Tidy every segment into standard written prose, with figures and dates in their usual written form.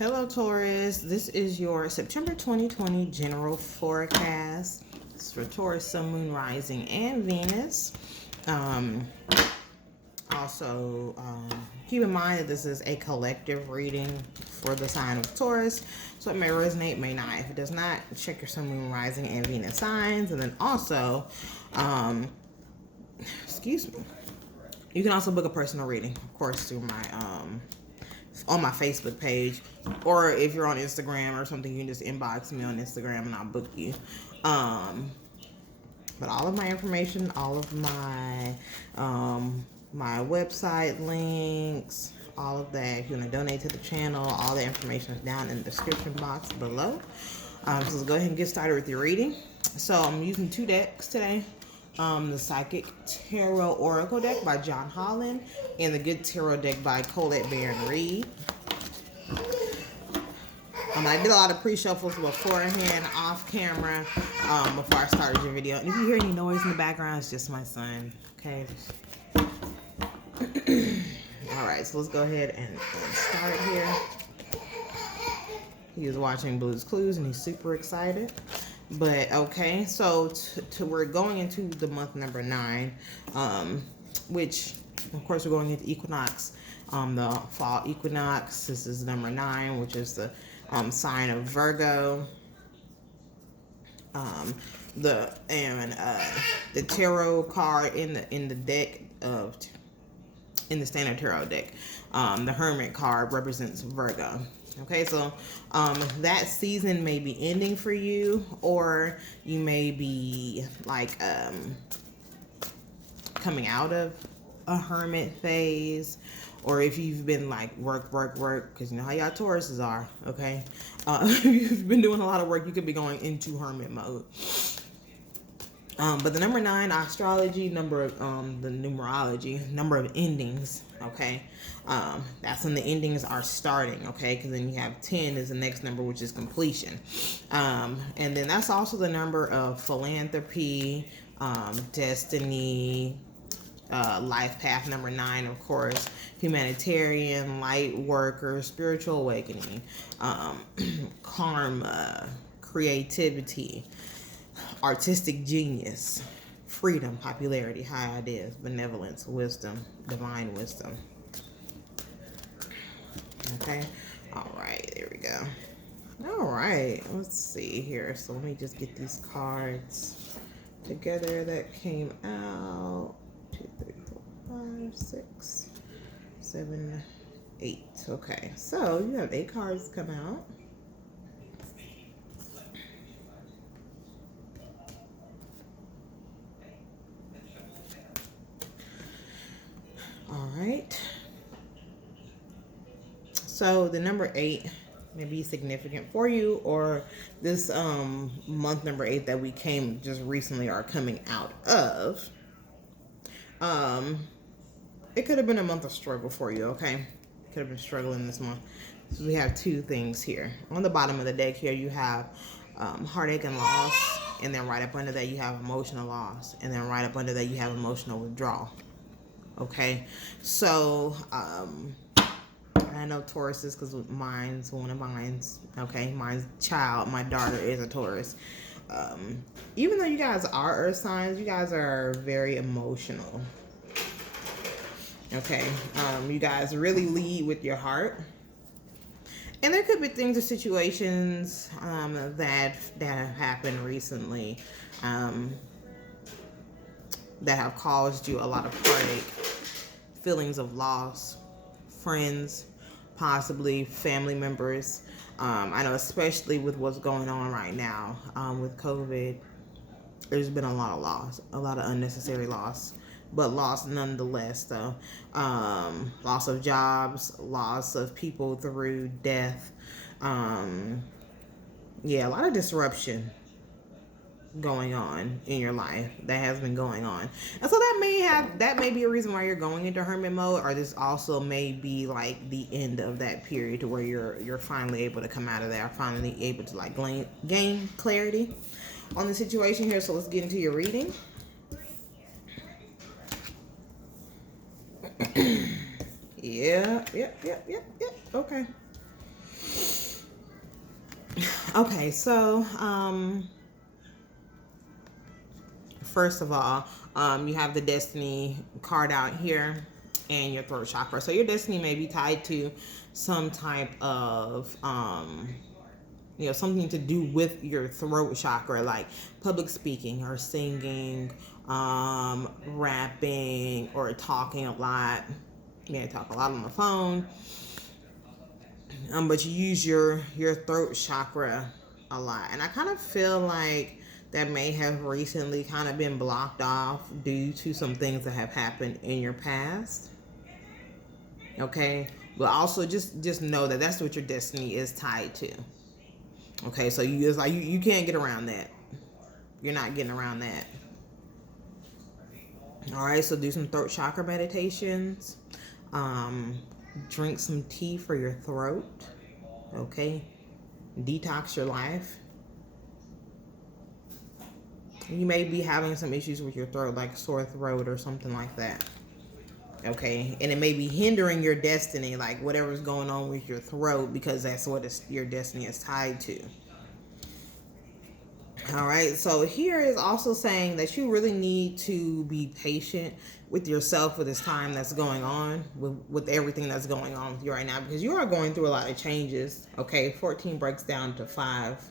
Hello, Taurus. This is your September 2020 general forecast. It's for Taurus, Sun, Moon, Rising, and Venus. Also, keep in mind that this is a collective reading for the sign of Taurus, so it may resonate, may not. If it does not, check your Sun, Moon, Rising, and Venus signs. And then also, excuse me, you can also book a personal reading, of course, through my on my Facebook page, or if you're on Instagram or something, you can just inbox me on Instagram and I'll book you. But all of my information, all of my my website links, all of that, if you want to donate to the channel, all the information is down in the description box below. So let's go ahead and get started with your reading. So I'm using two decks today. The Psychic Tarot Oracle deck by John Holland and the Good Tarot deck by Colette Baron Reed. I did a lot of pre-shuffles beforehand, off camera, before I started your video. And if you hear any noise in the background, it's just my son. Okay. Alright, so let's go ahead and start here. He was watching Blue's Clues and he's super excited. But okay, so we're going into the month number 9, which of course we're going into equinox, the fall equinox. This is number 9, which is the sign of Virgo. The tarot card in the deck of in the standard tarot deck, the Hermit card represents Virgo. Okay, so that season may be ending for you, or you may be like coming out of a hermit phase, or if you've been like work, because you know how y'all Tauruses are, okay? If you've been doing a lot of work, you could be going into hermit mode. But the number 9 astrology, number of the numerology, number of endings, okay? That's when the endings are starting, okay? Because then you have 10 is the next number, which is completion. And then that's also the number of philanthropy, destiny, life path number 9, of course, humanitarian, light worker, spiritual awakening, karma, creativity, artistic genius, freedom, popularity, high ideas, benevolence, wisdom, divine wisdom. Okay, all right, there we go. All right, let's see here. So let me just get these cards together that came out. 2, 3, 4, 5, 6, 7, 8. Okay, so you have 8 cards come out. All right. So the number 8 may be significant for you, or this month number 8 that we came just recently are coming out of. It could have been a month of struggle for you, okay? Could have been struggling this month. So we have 2 things here. On the bottom of the deck here, you have heartache and loss, and then right up under that you have emotional loss, and then right up under that you have emotional withdrawal. Okay, so I know Tauruses because mine's one of mine's. Okay, mine's child, my daughter is a Taurus. Even though you guys are earth signs, you guys are very emotional. Okay, you guys really lead with your heart. And there could be things or situations that have happened recently that have caused you a lot of heartache, feelings of loss, friends, possibly family members. I know especially with what's going on right now with COVID, there's been a lot of loss, a lot of unnecessary loss, but loss nonetheless though. Loss of jobs, loss of people through death. Yeah, a lot of disruption going on in your life that has been going on, and so that may be a reason why you're going into hermit mode, or this also may be like the end of that period to where you're finally able to come out of that, finally able to like gain clarity on the situation here. So let's get into your reading. Yeah. Okay. Okay, so first of all, you have the Destiny card out here and your throat chakra. So your destiny may be tied to some type of something to do with your throat chakra, like public speaking or singing, rapping, or talking a lot. You may talk a lot on the phone, but you use your throat chakra a lot. And I kind of feel like that may have recently kind of been blocked off due to some things that have happened in your past. Okay, but also just know that that's what your destiny is tied to. Okay, so you, it's like you can't get around that. You're not getting around that. All right, so do some throat chakra meditations. Drink some tea for your throat. Okay, detox your life. You may be having some issues with your throat, like sore throat or something like that. Okay, and it may be hindering your destiny, like whatever's going on with your throat, because that's what your destiny is tied to. All right, so here is also saying that you really need to be patient with yourself with this time that's going on, with everything that's going on with you right now, because you are going through a lot of changes. Okay, 14 breaks down to 5.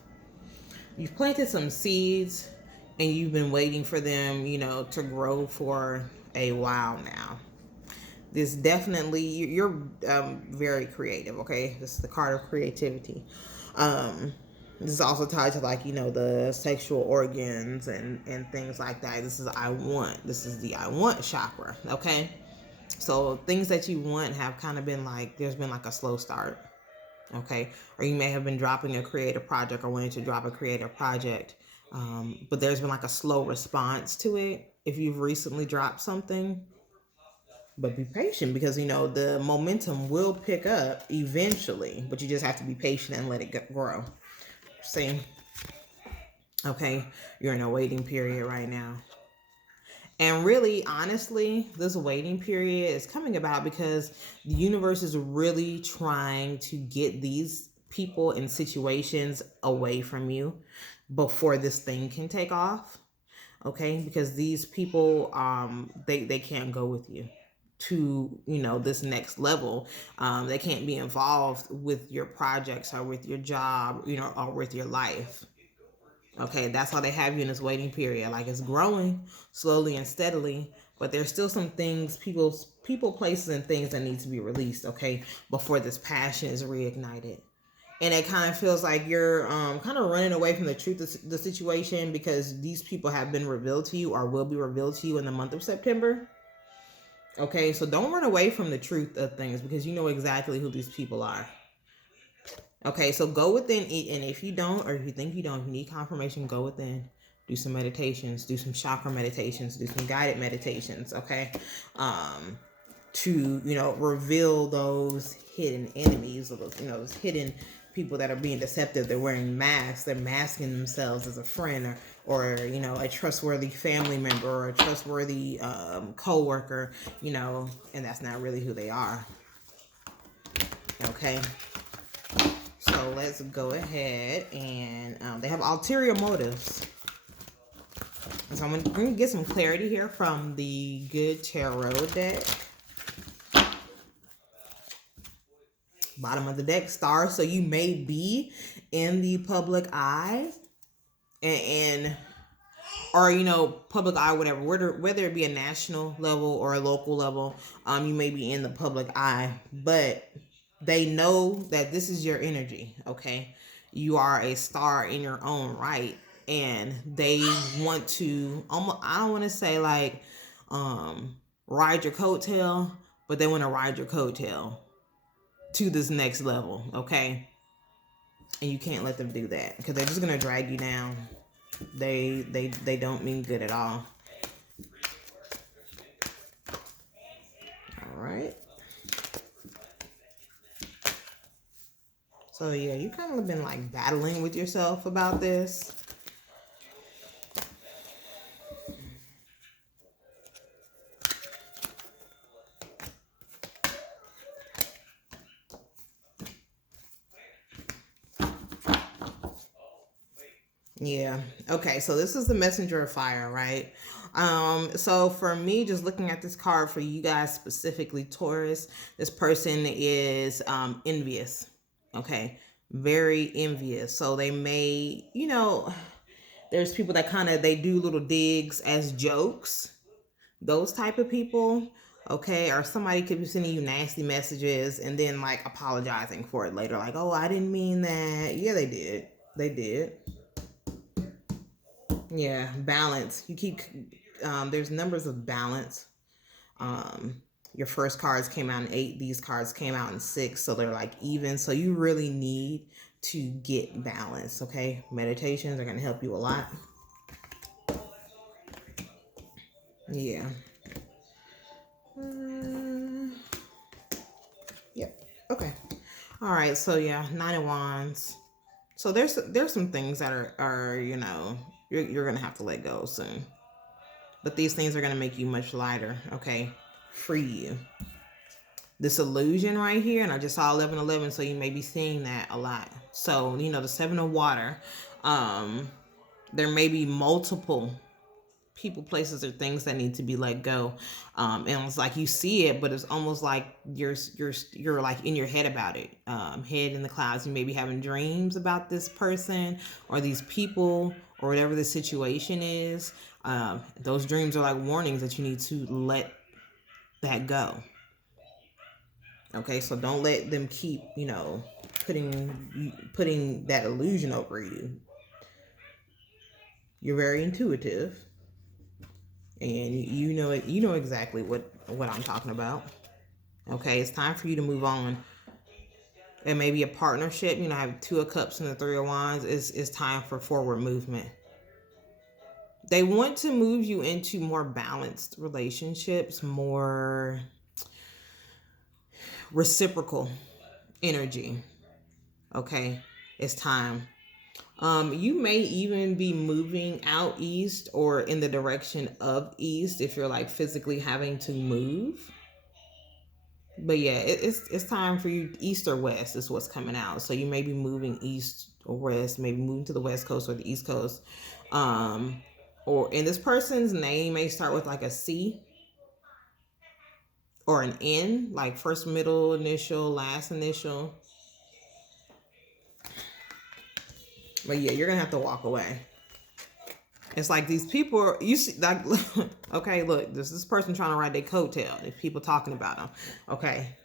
You've planted some seeds and you've been waiting for them, to grow for a while now. This definitely, you're very creative. Okay, this is the card of creativity. This is also tied to, like, the sexual organs and things like that. This is the I want chakra. Okay, so things that you want have kind of been like, there's been like a slow start. Okay, or you may have been dropping a creative project or wanting to drop a creative project, but there's been like a slow response to it if you've recently dropped something. But be patient, because the momentum will pick up eventually, but you just have to be patient and let it grow. See? Okay, you're in a waiting period right now. And really, honestly, this waiting period is coming about because the universe is really trying to get these people and situations away from you before this thing can take off. Okay, because these people, they can't go with you to this next level. They can't be involved with your projects or with your job, or with your life. Okay, that's why they have you in this waiting period. Like, it's growing slowly and steadily, but there's still some things, people, places, and things that need to be released, okay, before this passion is reignited. And it kind of feels like you're kind of running away from the truth of the situation, because these people have been revealed to you or will be revealed to you in the month of September. Okay, so don't run away from the truth of things, because you know exactly who these people are. Okay, so go within, and if you don't, or if you think you don't, if you need confirmation, go within, do some meditations, do some chakra meditations, do some guided meditations, okay? To, reveal those hidden enemies, or those hidden people that are being deceptive. They're wearing masks, they're masking themselves as a friend, or a trustworthy family member, or a trustworthy co-worker, and that's not really who they are. Okay, so let's go ahead, and they have ulterior motives. So I'm going to get some clarity here from the Good Tarot deck. Bottom of the deck, stars. So you may be in the public eye, and or public eye, whatever, whether it be a national level or a local level, you may be in the public eye, but they know that this is your energy. Okay, you are a star in your own right, and they want to almost, I don't want to say like ride your coattail, but they want to ride your coattail to this next level. Okay, and you can't let them do that, because they're just gonna drag you down. They don't mean good at all. All right. So yeah, you kind of been like battling with yourself about this. Yeah. Okay. So this is the messenger of fire, right? So for me, just looking at this card for you guys specifically, Taurus, this person is envious. Okay. Very envious. So they may, there's people that kind of they do little digs as jokes. Those type of people. Okay, or somebody could be sending you nasty messages and then like apologizing for it later, like, oh, I didn't mean that. Yeah, they did. They did. Yeah, balance. You keep there's numbers of balance. Your first cards came out in 8, these cards came out in 6, so they're like even. So you really need to get balance, okay? Meditations are going to help you a lot. Yeah. Yep. Okay. All right. So yeah, 9 of Wands. So there's some things that are you're gonna have to let go soon. But these things are gonna make you much lighter. Okay, free you. This illusion right here, and I just saw 1111, so you may be seeing that a lot. So the 7 of water. There may be multiple people, places, or things that need to be let go. And it's like you see it, but it's almost like you're like in your head about it. Head in the clouds. You may be having dreams about this person or these people or whatever the situation is. Those dreams are like warnings that you need to let that go. Okay, so don't let them keep putting that illusion over you. You're very intuitive, and you know exactly what I'm talking about. Okay, it's time for you to move on. It may be a partnership. I have 2 of Cups and the 3 of Wands. It's time for forward movement. They want to move you into more balanced relationships, more reciprocal energy. Okay, it's time. You may even be moving out east or in the direction of east if you're like physically having to move. But yeah, it's time for you. East or west is what's coming out. So you may be moving east or west, maybe moving to the west coast or the east coast. And this person's name may start with like a C or an N, like first, middle initial, last initial. But yeah, you're gonna have to walk away. It's like these people, you see, like, okay, look, this person trying to ride their coattail. If people talking about them, okay,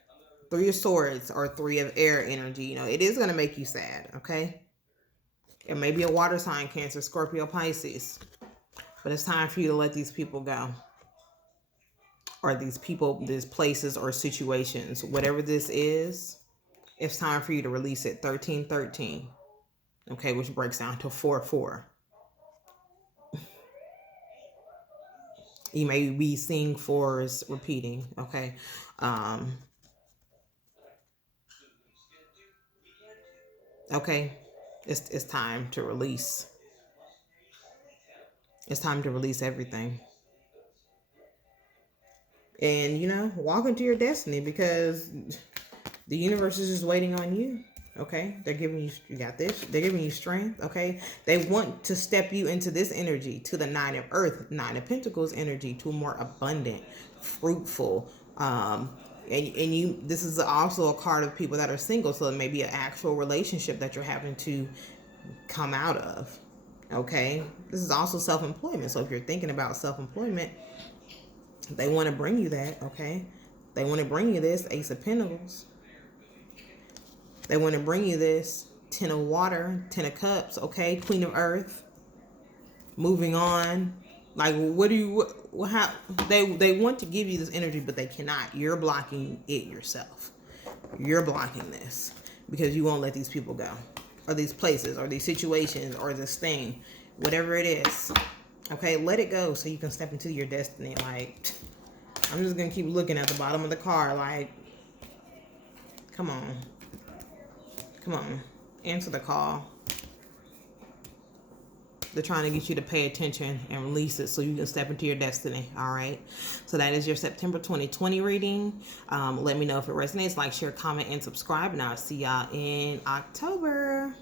3 of Swords or 3 of air energy. It is gonna make you sad. Okay, it may be a water sign, Cancer, Scorpio, Pisces, but it's time for you to let these people go, or these people, these places or situations, whatever this is. It's time for you to release it. 1313. Okay, which breaks down to 4-4. You may be seeing 4s repeating. Okay. Okay. It's time to release. It's time to release everything. And walk into your destiny, because the universe is just waiting on you. Okay, they're giving you got this. They're giving you strength. Okay, they want to step you into this energy, to the 9 of Earth, 9 of Pentacles energy, to a more abundant, fruitful. And you. This is also a card of people that are single, so it may be an actual relationship that you're having to come out of. Okay, this is also self-employment. So if you're thinking about self-employment, they want to bring you that. Okay, they want to bring you this Ace of Pentacles. They want to bring you this 10 of water, 10 of cups, okay? Queen of earth. Moving on. Like, what do you, how, they want to give you this energy, but they cannot. You're blocking it yourself. You're blocking this because you won't let these people go, or these places, or these situations, or this thing, whatever it is. Okay, let it go so you can step into your destiny. Like, I'm just going to keep looking at the bottom of the card. Like, come on. Come on, answer the call. They're trying to get you to pay attention and release it so you can step into your destiny. All right. So that is your September 2020 reading. Let me know if it resonates. Like, share, comment, and subscribe. And I'll see y'all in October.